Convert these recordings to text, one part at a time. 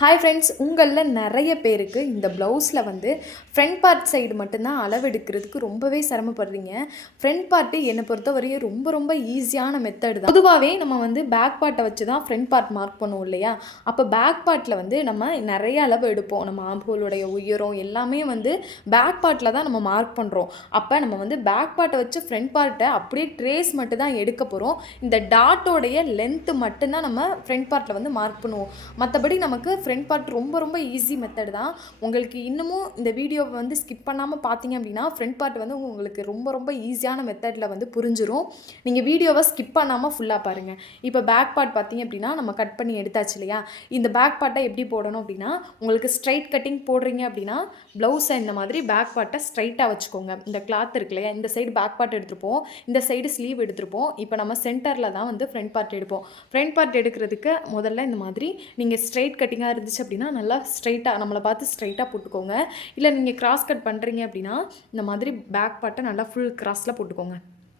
Hi friends, உங்களில் நிறைய பேருக்கு இந்த ப்ளவுஸில் வந்து ஃப்ரண்ட் பார்ட் சைடு மட்டும்தான் அளவெடுக்கிறதுக்கு ரொம்பவே சிரமப்படுறீங்க. ஃப்ரண்ட் பார்ட்டு என்னை பொறுத்தவரையும் ரொம்ப ரொம்ப ஈஸியான மெத்தட் தான். பொதுவாகவே நம்ம வந்து பேக் பார்ட்டை வச்சு தான் ஃப்ரண்ட் பார்ட் மார்க் பண்ணுவோம் இல்லையா? அப்போ பேக் பார்ட்டில் வந்து நம்ம நிறைய அளவு எடுப்போம். நம்ம ஆம்போலுடைய உயரம் எல்லாமே வந்து பேக் பார்ட்டில் தான் நம்ம மார்க் பண்ணுறோம். அப்போ நம்ம வந்து பேக் பார்ட்டை வச்சு ஃப்ரண்ட் பார்ட்டை அப்படியே ட்ரேஸ் மட்டும் தான் எடுக்க போகிறோம். இந்த டாட்டோடைய லென்த்து மட்டும்தான் நம்ம ஃப்ரண்ட் பார்ட்டில் வந்து மார்க் பண்ணுவோம். மற்றபடி நமக்கு ஃப்ரண்ட் பார்ட் ரொம்ப ரொம்ப ஈஸி மெத்தட் தான். உங்களுக்கு இன்னமும் இந்த வீடியோவை வந்து ஸ்கிப் பண்ணாமல் பார்த்தீங்க அப்படின்னா ஃப்ரண்ட் பார்ட் வந்து உங்களுக்கு ரொம்ப ரொம்ப ஈஸியான மெத்தடில் வந்து புரிஞ்சிடும். நீங்கள் வீடியோவை ஸ்கிப் பண்ணாமல் ஃபுல்லாக பாருங்கள். இப்போ பேக் பார்ட் பார்த்தீங்க அப்படின்னா நம்ம கட் பண்ணி எடுத்தாச்சு இல்லையா? இந்த பேக் பார்ட்டை எப்படி போடணும் அப்படின்னா, உங்களுக்கு ஸ்ட்ரைட் கட்டிங் போடுறீங்க அப்படின்னா ப்ளவுஸை இந்த மாதிரி பேக் பார்ட்டை ஸ்ட்ரைட்டாக வச்சுக்கோங்க. இந்த கிளாத் இருக்கு இல்லையா, இந்த சைடு பேக் பார்ட் எடுத்துருப்போம், இந்த சைடு ஸ்லீவ் எடுத்துருப்போம். இப்போ நம்ம சென்டரில் தான் வந்து ஃப்ரண்ட் பார்ட் எடுப்போம். ஃப்ரண்ட் பார்ட் எடுக்கிறதுக்கு முதல்ல இந்த மாதிரி நீங்கள் ஸ்ட்ரைட் கட்டிங்காக இருந்துச்சு அப்படின்னா நல்லா ஸ்ட்ரைட்டாக நம்மளை பார்த்து ஸ்ட்ரைட்டாக போட்டுக்கோங்க. இல்லை நீங்கள் கிராஸ் கட் பண்ணுறீங்க அப்படின்னா இந்த மாதிரி பேக் பார்ட்டை நல்லா ஃபுல் கிராஸில் போட்டுக்கோங்க.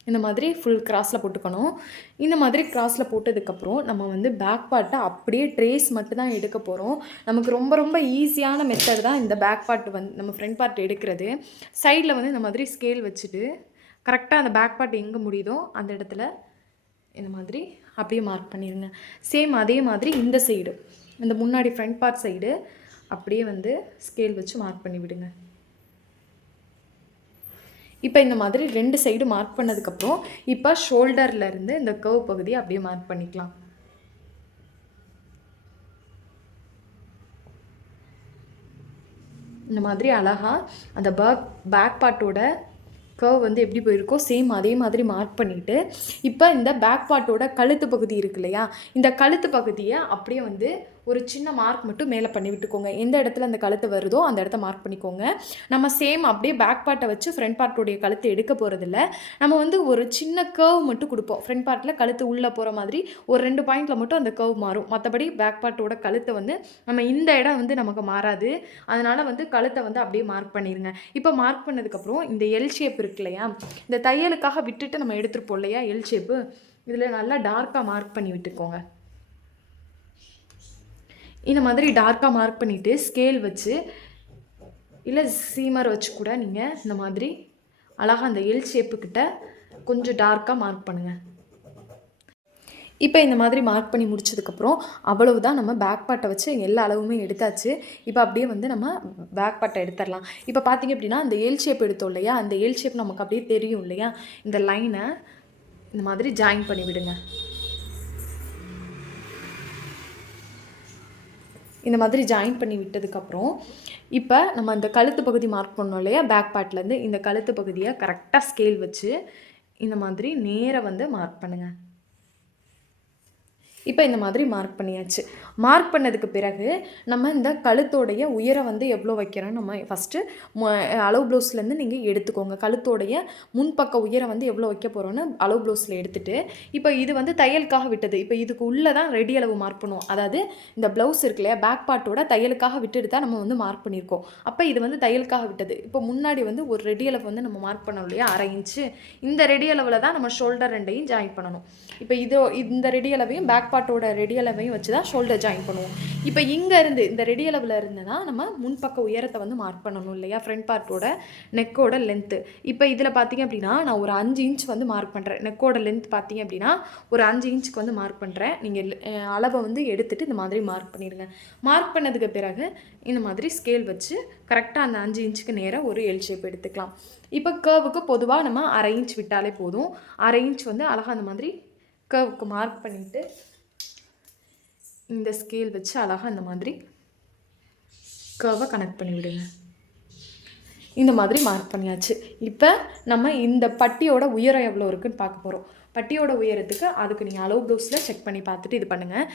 இந்த மாதிரி ஃபுல் கிராஸில் போட்டுக்கணும். இந்த மாதிரி கிராஸில் போட்டதுக்கப்புறம் நம்ம வந்து பேக் பார்ட்டை அப்படியே ட்ரேஸ் மட்டும் தான் எடுக்க போகிறோம். நமக்கு ரொம்ப ரொம்ப ஈஸியான மெத்தட் தான் இந்த பேக் பார்ட் வந்து நம்ம ஃப்ரண்ட் பார்ட் எடுக்கிறது. சைடில் வந்து இந்த மாதிரி ஸ்கேல் வச்சுட்டு கரெக்டாக அந்த பேக் பார்ட் எங்கே முடியுதோ அந்த இடத்துல இந்த மாதிரி அப்படியே மார்க் பண்ணிடுங்க. சேம் அதே மாதிரி இந்த சைடு, இந்த முன்னாடி ஃப்ரண்ட் பார்ட் சைடு அப்படியே வந்து ஸ்கேல் வச்சு மார்க் பண்ணி விடுங்க. இப்போ இந்த மாதிரி 2 சைடு மார்க் பண்ணதுக்கப்புறம் இப்போ ஷோல்டர்லேருந்து இந்த கர்வ் பகுதியை அப்படியே மார்க் பண்ணிக்கலாம். இந்த மாதிரி அழகாக அந்த பேக் பார்ட்டோட கர்வ் வந்து எப்படி போயிருக்கோ சேம் அதே மாதிரி மார்க் பண்ணிவிட்டு இப்போ இந்த பேக் பார்ட்டோட கழுத்து பகுதி இருக்கு இல்லையா, இந்த கழுத்து பகுதியை அப்படியே வந்து ஒரு சின்ன மார்க் மட்டும் மேலே பண்ணி விட்டுக்கோங்க. எந்த இடத்துல அந்த கழுத்து வருதோ அந்த இடத்த மார்க் பண்ணிக்கோங்க. நம்ம சேம் அப்படியே பேக் பார்ட்டை வச்சு ஃப்ரண்ட் பார்ட்டோடைய கழுத்து எடுக்க போகிறதில்ல. நம்ம வந்து ஒரு சின்ன கர்வ் மட்டும் கொடுப்போம். ஃப்ரண்ட் பார்ட்டில் கழுத்து உள்ளே போகிற மாதிரி ஒரு 2 பாயிண்டில் மட்டும் அந்த கர்வ் மாறும். மற்றபடி பேக் பார்ட்டோட கழுத்தை வந்து நம்ம இந்த இடம் வந்து நமக்கு மாறாது. அதனால் வந்து கழுத்தை வந்து அப்படியே மார்க் பண்ணிடுங்க. இப்போ மார்க் பண்ணதுக்கப்புறம் இந்த எல் ஷேப் இருக்கு இல்லையா, இந்த தையலுக்காக விட்டுட்டு நம்ம எடுத்துருப்போம் இல்லையா எல் ஷேப்பு, இதில் நல்லா டார்க்காக மார்க் பண்ணி விட்டுக்கோங்க. இந்த மாதிரி டார்க்காக மார்க் பண்ணிவிட்டு ஸ்கேல் வச்சு இல்லை சீமர் வச்சு கூட நீங்கள் இந்த மாதிரி அழகாக அந்த எல் ஷேப்புக்கிட்ட கொஞ்சம் டார்க்காக மார்க் பண்ணுங்கள். இப்போ இந்த மாதிரி மார்க் பண்ணி முடிச்சதுக்கப்புறம் அவ்வளவுதான், நம்ம பேக் பார்ட்டை வச்சு எல்லா அளவுமே எடுத்தாச்சு. இப்போ அப்படியே வந்து நம்ம பேக் பார்ட்டை எடுத்துடலாம். இப்போ பார்த்தீங்க அப்படின்னா அந்த எல் ஷேப் எடுத்தோம் இல்லையா, அந்த எல் ஷேப் நமக்கு அப்படியே தெரியும் இல்லையா, இந்த லைனை இந்த மாதிரி ஜாயின் பண்ணி விடுங்க. இந்த மாதிரி ஜாயின் பண்ணி விட்டதுக்கப்புறம் இப்போ நம்ம அந்த கழுத்து பகுதி மார்க் பண்ணோம் இல்லையா, பேக் பார்ட்லேருந்து இந்த கழுத்து பகுதியை கரெக்டாக ஸ்கேல் வச்சு இந்த மாதிரி நேராக வந்து மார்க் பண்ணுங்கள். இப்போ இந்த மாதிரி மார்க் பண்ணியாச்சு. மார்க் பண்ணதுக்கு பிறகு நம்ம இந்த கழுத்தோடைய உயரம் வந்து எவ்வளோ வைக்கிறோம் நம்ம ஃபஸ்ட்டு அளவு ப்ளவுஸ்லேருந்து நீங்கள் எடுத்துக்கோங்க. கழுத்தோடைய முன்பக்க உயரம் வந்து எவ்வளோ வைக்க போகிறோன்னு அளவு ப்ளவுஸில் எடுத்துகிட்டு இப்போ இது வந்து தையலுக்காக விட்டது. இப்போ இதுக்கு உள்ளே தான் ரெடி அளவு மார்க் பண்ணுவோம். அதாவது இந்த ப்ளவுஸ் இருக்கு இல்லையா, பேக் பார்ட்டோட தையலுக்காக விட்டுட்டு தான் நம்ம வந்து மார்க் பண்ணியிருக்கோம். அப்போ இது வந்து தையலுக்காக விட்டது. இப்போ முன்னாடி வந்து ஒரு ரெடி அளவு வந்து நம்ம மார்க் பண்ணோம் இல்லையா, 1/2 இன்ச்சு. இந்த ரெடி அளவில் தான் நம்ம ஷோல்டர் 2ஐயும் ஜாயின் பண்ணணும். இப்போ இந்த ரெடி அளவையும் பேக் பார்ட்டோட ரெடி அளவையும் வச்சு தான் ஷோல்டர் ஜாயின் பண்ணுவோம். இப்போ இங்கேருந்து இந்த ரெடி அளவில் இருந்து தான் நம்ம முன்பக்க உயரத்தை வந்து மார்க் பண்ணணும் இல்லையா, ஃப்ரண்ட் பார்ட்டோட நெக்கோட லென்த்து. இப்போ இதில் பார்த்தீங்க அப்படின்னா நான் ஒரு 5 இன்ச் வந்து மார்க் பண்ணுறேன். நெக்கோட லென்த் பார்த்தீங்க அப்படின்னா ஒரு 5 இன்ச்சுக்கு வந்து மார்க் பண்ணுறேன். நீங்கள் அளவை வந்து எடுத்துகிட்டு இந்த மாதிரி மார்க் பண்ணிடுங்க. மார்க் பண்ணதுக்கு பிறகு இந்த மாதிரி ஸ்கேல் வச்சு கரெக்டாக அந்த 5 இன்ச்சுக்கு நேராக ஒரு எல் ஷேப் எடுத்துக்கலாம். இப்போ கர்வுக்கு பொதுவாக நம்ம 1/2 இன்ச் விட்டாலே போதும். 1/2 இன்ச் வந்து அழகாக அந்த மாதிரி கர்வுக்கு மார்க் பண்ணிவிட்டு இந்த ஸ்கேல் வச்சு அழகாக இந்த மாதிரி கர்வை கனெக்ட் பண்ணி விடுங்க. இந்த மாதிரி மார்க் பண்ணியாச்சு. இப்போ நம்ம இந்த பட்டியோட உயரம் எவ்வளோ இருக்குதுன்னு பார்க்க போகிறோம். பட்டியோட உயரத்துக்கு அதுக்கு நீங்கள் அளவு ப்ளவுஸில் செக் பண்ணி பார்த்துட்டு இது பண்ணுங்கள்.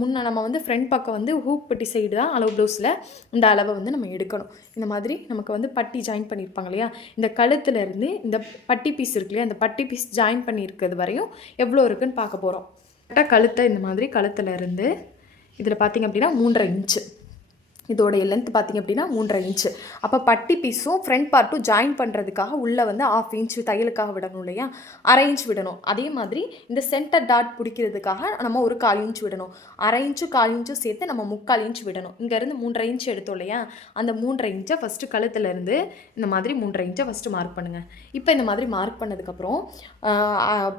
முன்னே நம்ம வந்து ஃப்ரண்ட் பக்கம் வந்து ஹூக் பட்டி சைடு தான் அளவு ப்ளவுஸில் இந்த அளவை வந்து நம்ம எடுக்கணும். இந்த மாதிரி நமக்கு வந்து பட்டி ஜாயின் பண்ணியிருப்பாங்க இல்லையா, இந்த கழுத்துலேருந்து இந்த பட்டி பீஸ் இருக்கு இல்லையா, இந்த பட்டி பீஸ் ஜாயின் பண்ணியிருக்கிறது வரையும் எவ்வளோ இருக்குதுன்னு பார்க்க போகிறோம். கரெக்டாக கழுத்தை இந்த மாதிரி கழுத்துலேருந்து இதில் பார்த்திங்க அப்படின்னா 3.5 இன்ச்சு இதோடைய லென்த் பார்த்திங்க அப்படின்னா 3.5 இன்ச்சு. அப்போ பட்டி பீஸும் ஃப்ரண்ட் பார்ட்டும் ஜாயின் பண்ணுறதுக்காக உள்ளே வந்து 1/2 இன்ச்சு தையலுக்காக விடணும் இல்லையா, 1/2 இன்ச் விடணும். அதே மாதிரி இந்த சென்டர் டாட் பிடிக்கிறதுக்காக நம்ம ஒரு 1/4 இன்ச் விடணும். 1/2 இன்ச்சும் 1/4 இன்ச்சும் சேர்த்து நம்ம 3/4 இன்ச் விடணும். இங்கேருந்து 3.5 இன்ச் எடுத்தோம் இல்லையா, அந்த 3.5 இன்ச்சை ஃபஸ்ட்டு கழுத்துலேருந்து இந்த மாதிரி 3.5 இன்ச்சை ஃபஸ்ட்டு மார்க் பண்ணுங்கள். இப்போ இந்த மாதிரி மார்க் பண்ணதுக்கப்புறம்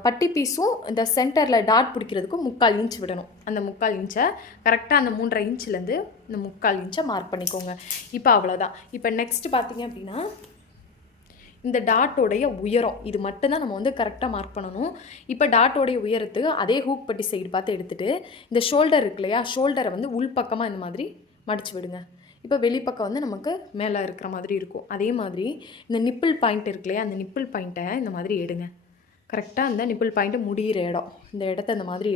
பட்டி பீஸும் இந்த சென்டரில் டாட் பிடிக்கிறதுக்கும் 3/4 இன்ச் விடணும். அந்த 3/4 இன்ச்சை கரெக்டாக அந்த 3.5 இன்ச்லேருந்து இந்த 3/4 இன்ச்சை மார்க் பண்ணிக்கோங்க. இப்போ அவ்வளோதான். இப்போ நெக்ஸ்ட் பார்த்திங்க அப்படின்னா இந்த டாட்டோடைய உயரம் இது மட்டும்தான் நம்ம வந்து கரெக்டாக மார்க் பண்ணணும். இப்போ டாட்டோடைய உயரத்துக்கு அதே ஹூக் பட்டி சைடு பார்த்து எடுத்துகிட்டு இந்த ஷோல்டர் இருக்கு இல்லையா, ஷோல்டரை வந்து உள்பக்கமாக இந்த மாதிரி மடித்து விடுங்க. இப்போ வெளிப்பக்கம் வந்து நமக்கு மேலே இருக்கிற மாதிரி இருக்கும். அதே மாதிரி இந்த நிப்பிள் பாயிண்ட் இருக்கு இல்லையா, அந்த நிப்பிள் பாயிண்ட்டை இந்த மாதிரி எடுங்க. கரெக்டாக அந்த நிப்பிள் பாயிண்ட்டு முடிகிற இடம், இந்த இடத்த இந்த மாதிரி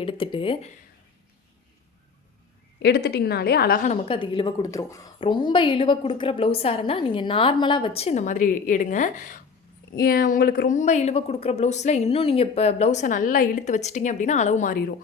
எடுத்துட்டிங்கனாலே அழகாக நமக்கு அது இழுவை கொடுத்துரும். ரொம்ப இழுவை கொடுக்குற ப்ளவுஸாக இருந்தால் நீங்கள் நார்மலாக வச்சு இந்த மாதிரி எடுங்க. உங்களுக்கு ரொம்ப இழுவை கொடுக்குற ப்ளவுஸில் இன்னும் நீங்கள் இப்போ ப்ளவுஸை நல்லா இழுத்து வச்சிட்டிங்க அப்படின்னா அளவு மாறிடும்.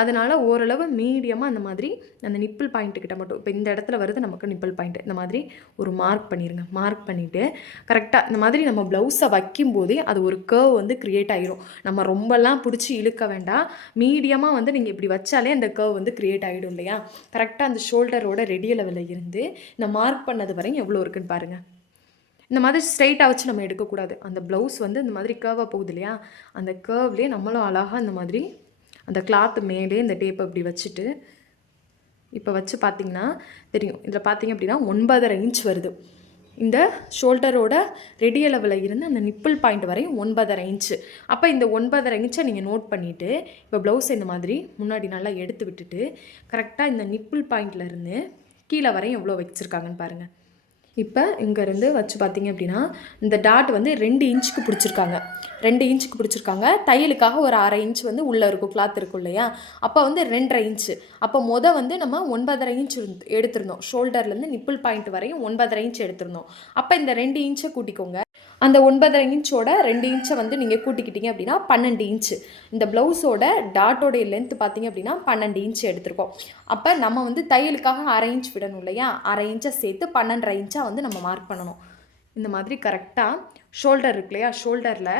அதனால் ஓரளவு மீடியமாக அந்த மாதிரி அந்த நிப்பிள் பாயிண்ட்டுக்கிட்ட மட்டும், இப்போ இந்த இடத்துல வருது நமக்கு நிப்பிள் பாயிண்ட்டு, இந்த மாதிரி ஒரு மார்க் பண்ணிடுங்க. மார்க் பண்ணிவிட்டு கரெக்டாக இந்த மாதிரி நம்ம ப்ளவுஸை வைக்கும்போதே அது ஒரு கர்வ் வந்து க்ரியேட் ஆகிடும். நம்ம ரொம்பலாம் பிடிச்சி இழுக்க வேண்டாம். மீடியமாக வந்து நீங்கள் இப்படி வச்சாலே அந்த கர்வ் வந்து க்ரியேட் ஆகிடும் இல்லையா. கரெக்டாக அந்த ஷோல்டரோட ரெடி லெவலில் இருந்து இந்த மார்க் பண்ணது வரையும் எவ்வளோ இருக்குன்னு பாருங்கள். இந்த மாதிரி ஸ்ட்ரைட்டாக வச்சு நம்ம எடுக்கக்கூடாது. அந்த ப்ளவுஸ் வந்து இந்த மாதிரி கர்வாக போகுது இல்லையா, அந்த கர்வ்லேயே நம்மளும் அழகாக இந்த மாதிரி அந்த கிளாத்து மேலே இந்த டேப்பை இப்படி வச்சுட்டு இப்போ வச்சு பார்த்திங்கன்னா தெரியும். இதில் பார்த்திங்க அப்படின்னா 9.5 இன்ச் வருது. இந்த ஷோல்டரோட ரெடி லெவலில் இருந்து அந்த நிப்பிள் பாயிண்ட் வரையும் 9.5 இன்ச்சு. அப்போ இந்த 9.5 இன்ச்சை நீங்கள் நோட் பண்ணிவிட்டு இப்போ ப்ளவுஸை இந்த மாதிரி முன்னாடி நல்லா எடுத்து விட்டுட்டு கரெக்டாக இந்த நிப்பிள் பாயிண்ட்லேருந்து கீழே வரையும் எவ்வளோ வச்சுருக்காங்கன்னு பாருங்கள். இப்போ இங்கேருந்து வச்சு பார்த்திங்க அப்படின்னா இந்த டாட் வந்து 2 இன்ச்சுக்கு பிடிச்சிருக்காங்க. 2 இன்ச்சுக்கு பிடிச்சிருக்காங்க. தையலுக்காக ஒரு 1/2 இன்ச் வந்து உள்ளே இருக்கும், கிளாத் இருக்கும் இல்லையா, அப்போ வந்து 2.5 இன்ச்சு. அப்போ வந்து நம்ம 9.5 இன்ச் எடுத்திருந்தோம். ஷோல்டர்லேருந்து நிப்பிள் பாயிண்ட் வரையும் 9.5 இன்ச் எடுத்திருந்தோம். அப்போ இந்த 2 இன்ச்சை கூட்டிக்கோங்க. அந்த 9.5 இன்ச்சோட 2 இன்ச்சை வந்து நீங்கள் கூட்டிக்கிட்டீங்க அப்படின்னா 12 இன்ச்சு. இந்த ப்ளவுஸோட டாட்டோடைய லென்த் பார்த்திங்க அப்படின்னா 12 இன்ச்சு எடுத்திருக்கோம். அப்போ நம்ம வந்து தையலுக்காக 1/2 இன்ச் விடணும் இல்லையா, 1/2 இன்ச்சை சேர்த்து 12.5 இன்ச்சாக வந்து நம்ம மார்க் பண்ணணும். இந்த மாதிரி கரெக்டாக ஷோல்டர் இருக்கு இல்லையா, ஷோல்டரில்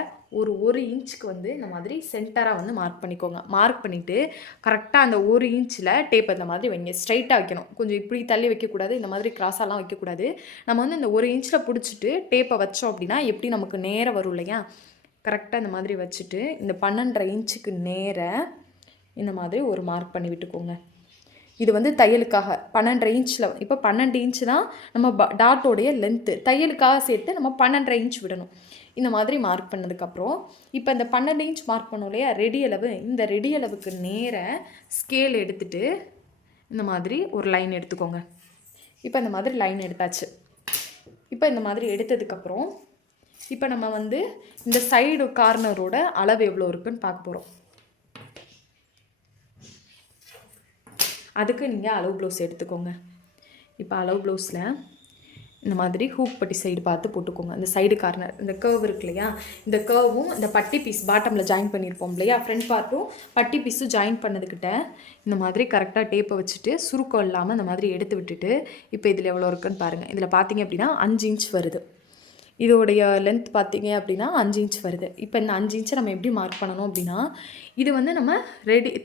ஒரு இன்ச்சுக்கு வந்து இந்த மாதிரி சென்டராக வந்து மார்க் பண்ணிக்கோங்க. மார்க் பண்ணிவிட்டு கரெக்டாக அந்த 1 இன்ச்சில் டேப் இந்த மாதிரி வைங்க. ஸ்ட்ரைட்டாக வைக்கணும், கொஞ்சம் இப்படி தள்ளி வைக்கக்கூடாது, இந்த மாதிரி கிராஸாலாம் வைக்கக்கூடாது. நம்ம வந்து இந்த 1 இன்ச்சில் பிடிச்சிட்டு டேப்பை வச்சோம் அப்படின்னா எப்படி நமக்கு நேராக வரும் இல்லையா, கரெக்டாக இந்த மாதிரி வச்சுட்டு இந்த 12.5 இன்ச்சுக்கு நேராக இந்த மாதிரி ஒரு மார்க் பண்ணி விட்டுக்கோங்க. இது வந்து தையலுக்காக 12.5 இன்ச்சில், இப்போ 12 இன்ச்சு தான் நம்ம டாட்டோடைய லென்த்து. தையலுக்காக சேர்த்து நம்ம 12.5 இன்ச் விடணும். இந்த மாதிரி மார்க் பண்ணதுக்கப்புறம் இப்போ இந்த 12 இன்ச் மார்க் பண்ணோம் இல்லையா ரெடி அளவு, இந்த ரெடி அளவுக்கு நேராக ஸ்கேல் எடுத்துகிட்டு இந்த மாதிரி ஒரு லைன் எடுத்துக்கோங்க. இப்போ இந்த மாதிரி லைன் எடுத்தாச்சு. இப்போ இந்த மாதிரி எடுத்ததுக்கப்புறம் இப்போ நம்ம வந்து இந்த சைடு கார்னரோட அளவு எவ்வளோ இருக்குன்னு பார்க்க போகிறோம். அதுக்கு நீங்கள் அளவு ப்ளவுஸ் எடுத்துக்கோங்க. இப்போ அளவு ப்ளவுஸில் இந்த மாதிரி ஹூக் பட்டி சைடு பார்த்து போட்டுக்கோங்க. இந்த சைடு கார்னர் இந்த கர்வ் இருக்கு இல்லையா, இந்த கர்வும் இந்த பட்டி பீஸ் பாட்டமில் ஜாயின் பண்ணியிருப்போம் இல்லையா, ஃப்ரண்ட் பார்ட்டும் பட்டி பீஸும் ஜாயின் பண்ணதுக்கிட்ட இந்த மாதிரி கரெக்டாக டேப்பை வச்சுட்டு சுருக்கம் இல்லாமல் இந்த மாதிரி எடுத்து விட்டுட்டு இப்போ இதில் எவ்வளோ இருக்குன்னு பாருங்கள். இதில் பார்த்தீங்க அப்படின்னா 5 இன்ச் வருது. இதோடைய லென்த் பார்த்தீங்க அப்படின்னா 5 இன்ச் வருது. இப்போ இந்த 5 இன்ச்சை நம்ம எப்படி மார்க் பண்ணணும் அப்படின்னா, இது வந்து நம்ம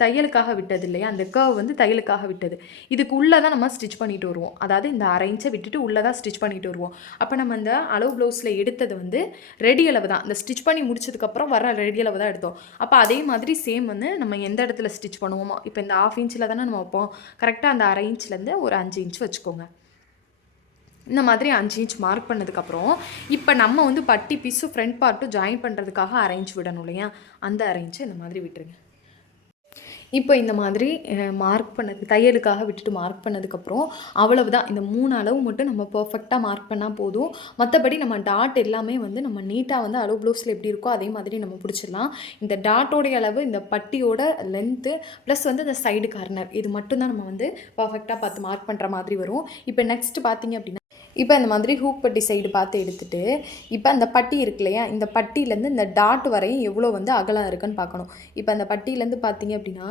தையலுக்காக விட்டது இல்லையா, அந்த கர்வ் வந்து தையலுக்காக விட்டது. இதுக்கு உள்ளே தான் நம்ம ஸ்டிச் பண்ணிட்டு வருவோம். அதாவது இந்த 1/2 இன்ச்சை விட்டுட்டு உள்ளே தான் ஸ்டிச் பண்ணிட்டு வருவோம். அப்போ நம்ம இந்த அளவு ப்ளவுஸில் எடுத்தது வந்து ரெடி அளவு தான். இந்த ஸ்டிச் பண்ணி முடிச்சதுக்கப்புறம் வர ரெடி அளவு தான் எடுத்தோம். அப்போ அதே மாதிரி சேம் வந்து நம்ம எந்த இடத்துல ஸ்டிச் பண்ணுவோமோ, இப்போ இந்த 1/2 இன்ச்சில் தானே நம்ம வைப்போம், கரெக்டாக அந்த 1/2 இன்ச்லேருந்து ஒரு 5 இன்ச் வச்சுக்கோங்க. இந்த மாதிரி 5 இன்ச் மார்க் பண்ணதுக்கப்புறம் இப்போ நம்ம வந்து பட்டி பீஸும் ஃப்ரண்ட் பார்ட்டும் ஜாயின் பண்ணுறதுக்காக 1/2 இன்ச் விடணும் இல்லையா, அந்த 1/2 இன்ச்சை இந்த மாதிரி விட்டுருங்க. இப்போ இந்த மாதிரி மார்க் பண்ணது தையலுக்காக விட்டுட்டு மார்க் பண்ணதுக்கப்புறம் அவ்வளவுதான். இந்த 3 அளவு மட்டும் நம்ம பர்ஃபெக்டாக மார்க் பண்ணால் போதும். மற்றபடி நம்ம டாட் எல்லாமே வந்து நம்ம நீட்டாக வந்து அளவு ப்ளவுஸில் எப்படி இருக்கோ அதே மாதிரி நம்ம பிடிச்சிடலாம். இந்த டாட்டோடைய அளவு, இந்த பட்டியோட லென்த்து ப்ளஸ் வந்து இந்த சைடு கார்னர், இது மட்டும்தான் நம்ம வந்து பர்ஃபெக்டாக பார்த்து மார்க் பண்ணுற மாதிரி வரும். இப்போ நெக்ஸ்ட் பார்த்தீங்க அப்படின்னா, இப்போ இந்த மாதிரி ஹூக் பட்டி சைடு பார்த்து எடுத்துகிட்டு இப்போ அந்த பட்டி இருக்கு இல்லையா, இந்த பட்டியிலேருந்து இந்த டாட் வரையும் எவ்வளோ வந்து அகலம் இருக்குன்னு பார்க்கணும். இப்போ அந்த பட்டியிலேருந்து பார்த்தீங்க அப்படின்னா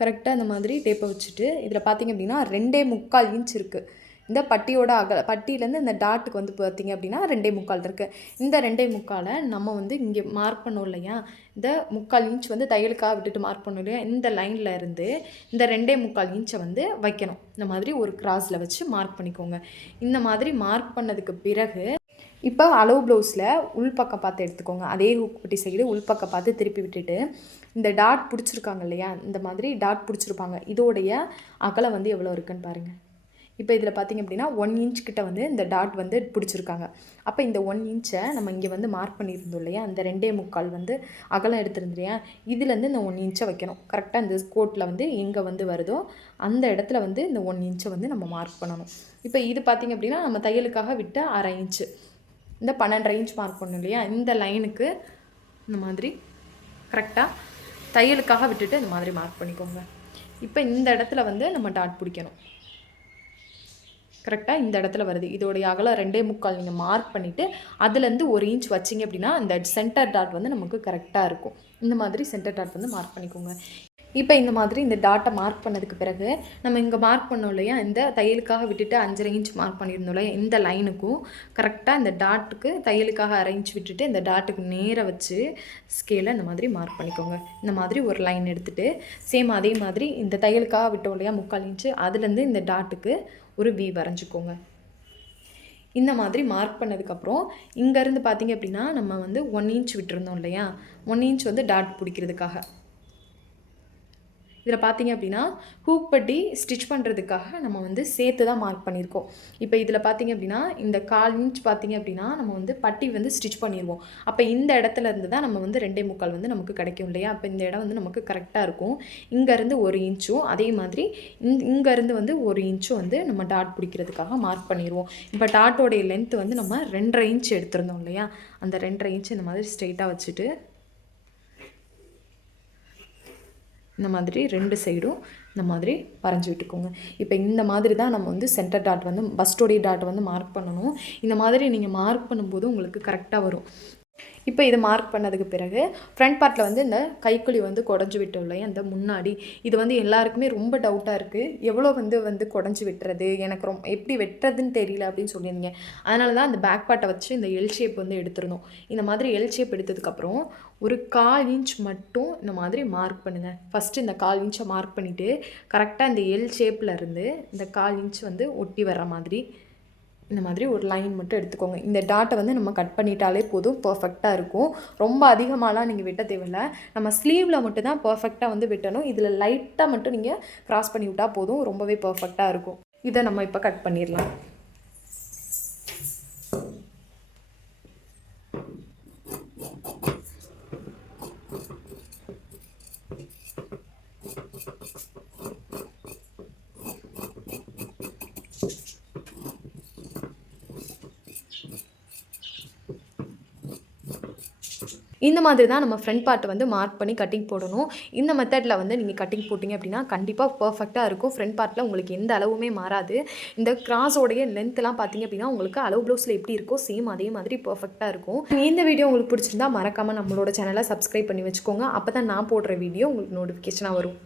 கரெக்டாக இந்த மாதிரி டேப்பை வச்சுட்டு இதில் பார்த்தீங்க அப்படின்னா 2.25 இன்ச் இருக்குது. இந்த பட்டியோட பட்டியிலேருந்து இந்த டாட்டுக்கு வந்து பார்த்திங்க அப்படின்னா 2.25 இருக்குது. இந்த 2.25 நம்ம வந்து இங்கே மார்க் பண்ணோம் இல்லையா, இந்த 3/4 இன்ச் வந்து தையலுக்காக விட்டுட்டு மார்க் பண்ணோம் இல்லையா, இந்த லைனில் இருந்து இந்த 2.25 இன்ச்சை வந்து வைக்கணும். இந்த மாதிரி ஒரு கிராஸில் வச்சு மார்க் பண்ணிக்கோங்க. இந்த மாதிரி மார்க் பண்ணதுக்கு பிறகு இப்போ அளவு ப்ளவுஸில் உள்பக்கம் பார்த்து எடுத்துக்கோங்க. அதே ஹூக்பட்டி சைடு உள்பக்கம் பார்த்து திருப்பி விட்டுட்டு இந்த டாட் பிடிச்சிருக்காங்க இல்லையா, இந்த மாதிரி டாட் பிடிச்சிருப்பாங்க. இதோடைய அகலம் வந்து எவ்வளோ இருக்குன்னு பாருங்கள். இப்போ இதில் பார்த்திங்க அப்படின்னா 1 இன்ச் கிட்ட வந்து இந்த டாட் வந்து பிடிச்சிருக்காங்க. அப்போ இந்த 1 இன்ச்சை நம்ம இங்கே வந்து மார்க் பண்ணியிருந்தோம் இல்லையா, அந்த 2.25 வந்து அகலம் எடுத்துருந்துலையா, இதுலேருந்து இந்த 1 இன்ச்சை வைக்கணும். கரெக்டாக இந்த கோட்டில் வந்து எங்கே வந்து வருதோ அந்த இடத்துல வந்து இந்த 1 இன்ச்சை வந்து நம்ம மார்க் பண்ணணும். இப்போ இது பார்த்திங்க அப்படின்னா நம்ம தையலுக்காக விட்ட 1/2 இன்ச்சு, இந்த 12.5 இன்ச் மார்க் பண்ணணும் இல்லையா, இந்த லைனுக்கு இந்த மாதிரி கரெக்டாக தையலுக்காக விட்டுட்டு இந்த மாதிரி மார்க் பண்ணிக்கோங்க. இப்போ இந்த இடத்துல வந்து நம்ம டாட் பிடிக்கணும். கரெக்டாக இந்த இடத்துல வருது. இதோடைய அகலம் 2.25 நீங்கள் மார்க் பண்ணிவிட்டு அதுலேருந்து 1 இன்ச் வச்சிங்க அப்படின்னா அந்த சென்டர் டாட் வந்து நமக்கு கரெக்டாக இருக்கும். இந்த மாதிரி சென்டர் டாட் வந்து மார்க் பண்ணிக்கோங்க. இப்போ இந்த மாதிரி இந்த டாட்டை மார்க் பண்ணதுக்கு பிறகு நம்ம இங்கே மார்க் பண்ணோம் இல்லையா, இந்த தையலுக்காக விட்டுட்டு 5.5 இன்ச் மார்க் பண்ணியிருந்தோம் இல்லையா, இந்த லைனுக்கும் கரெக்டாக இந்த டாட்டுக்கு தையலுக்காக 1/2 இன்ச் விட்டுட்டு இந்த டாட்டுக்கு நேராக வச்சு ஸ்கேலை இந்த மாதிரி மார்க் பண்ணிக்கோங்க. இந்த மாதிரி ஒரு லைன் எடுத்துகிட்டு சேம் அதே மாதிரி இந்த தையலுக்காக விட்டோம் இல்லையா 3/4 இன்ச்சு, அதுலேருந்து இந்த டாட்டுக்கு ஒரு வி வரைஞ்சிக்கோங்க. இந்த மாதிரி மார்க் பண்ணதுக்கப்புறம் இங்கேருந்து பார்த்திங்க அப்படின்னா நம்ம வந்து 1 இன்ச் விட்டுருந்தோம் இல்லையா, 1 இன்ச் வந்து டாட் பிடிக்கிறதுக்காக. இதில் பார்த்திங்க அப்படின்னா ஹூக் பட்டி ஸ்டிச் பண்ணுறதுக்காக நம்ம வந்து சேர்த்து தான் மார்க் பண்ணியிருக்கோம். இப்போ இதில் பார்த்திங்க அப்படின்னா இந்த 1/4 இன்ச் பார்த்திங்க அப்படின்னா நம்ம வந்து பட்டி வந்து ஸ்டிச் பண்ணிடுவோம். அப்போ இந்த இடத்துல இருந்து தான் நம்ம வந்து 2.25 வந்து நமக்கு கிடைக்கும் இல்லையா, அப்போ இந்த இடம் வந்து நமக்கு கரெக்டாக இருக்கும். இங்கேருந்து 1 இன்ச்சும் அதே மாதிரி இங்கேருந்து வந்து 1 இன்ச்சும் வந்து நம்ம டாட் பிடிக்கிறதுக்காக மார்க் பண்ணிடுவோம். இப்போ டாட்டோடைய லென்த்து வந்து நம்ம 2.5 இன்ச் எடுத்திருந்தோம் இல்லையா, அந்த 2.5 இன்ச் இந்த மாதிரி ஸ்ட்ரெயிட்டாக வச்சுட்டு இந்த மாதிரி 2 சைடும் இந்த மாதிரி வரைஞ்சி விட்டுக்கோங்க. இப்போ இந்த மாதிரி தான் நம்ம வந்து சென்டர் டாட் வந்து பஸ்டோடைய டாட் வந்து மார்க் பண்ணணும். இந்த மாதிரி நீங்கள் மார்க் பண்ணும்போது உங்களுக்கு கரெக்டாக வரும். இப்போ இதை மார்க் பண்ணதுக்கு பிறகு ஃப்ரண்ட் பார்ட்டில் வந்து இந்த கைக்குழி வந்து குடஞ்சி விட்டோம் இல்லையா, அந்த முன்னாடி இது வந்து எல்லாருக்குமே ரொம்ப டவுட்டாக இருக்குது. எவ்வளோ வந்து குடஞ்சி விட்டுறது, எனக்கு எப்படி வெட்டுறதுன்னு தெரியல அப்படின்னு சொல்லியிருந்தீங்க. அதனால தான் அந்த பேக் பார்ட்டை வச்சு இந்த எல் ஷேப் வந்து எடுத்துருந்தோம். இந்த மாதிரி எல் ஷேப் எடுத்ததுக்கப்புறம் ஒரு 1/4 இன்ச் மட்டும் இந்த மாதிரி மார்க் பண்ணுங்கள். ஃபஸ்ட்டு இந்த 1/4 இன்ச்சை மார்க் பண்ணிவிட்டு கரெக்டாக இந்த எல் ஷேப்பில் இருந்து இந்த 1/4 இன்ச் வந்து ஒட்டி வர்ற மாதிரி இந்த மாதிரி ஒரு லைன் மட்டும் எடுத்துக்கோங்க. இந்த டாட்டை வந்து நம்ம கட் பண்ணிட்டாலே போதும், பர்ஃபெக்டாக இருக்கும். ரொம்ப அதிகமாகலாம் நீங்கள் வெட்ட தேவையில்லை. நம்ம ஸ்லீவில் மட்டும் தான் பர்ஃபெக்டாக வந்து வெட்டணும். இதில் லைட்டாக மட்டும் நீங்கள் க்ராஸ் பண்ணி விட்டால் போதும், ரொம்பவே பர்ஃபெக்டாக இருக்கும். இதை நம்ம இப்போ கட் பண்ணிடலாம். இந்த மாதிரி தான் நம்ம ஃப்ரண்ட் பார்ட்டை வந்து மார்க் பண்ணி கட்டிங் போடணும். இந்த மெத்தடில் வந்து நீங்கள் கட்டிங் போட்டிங்க அப்படின்னா கண்டிப்பாக பர்ஃபெக்டாக இருக்கும். ஃப்ரண்ட் பார்ட்டில் உங்களுக்கு எந்த அளவுமே மாறாது. இந்த கிராஸோடைய லென்த்லாம் பார்த்திங்க அப்படின்னா உங்களுக்கு அளவு ப்ளவுஸில் எப்படி இருக்கோ சேம் அதே மாதிரி பர்ஃபெக்டாக இருக்கும். இந்த வீடியோ உங்களுக்கு பிடிச்சிருந்தா மறக்காமல் நம்மளோட சேனலை சப்ஸ்கிரைப் பண்ணி வச்சுக்கோங்க. அப்போ தான் நான் போடுற வீடியோ உங்களுக்கு நோட்டிஃபிகேஷனாக வரும்.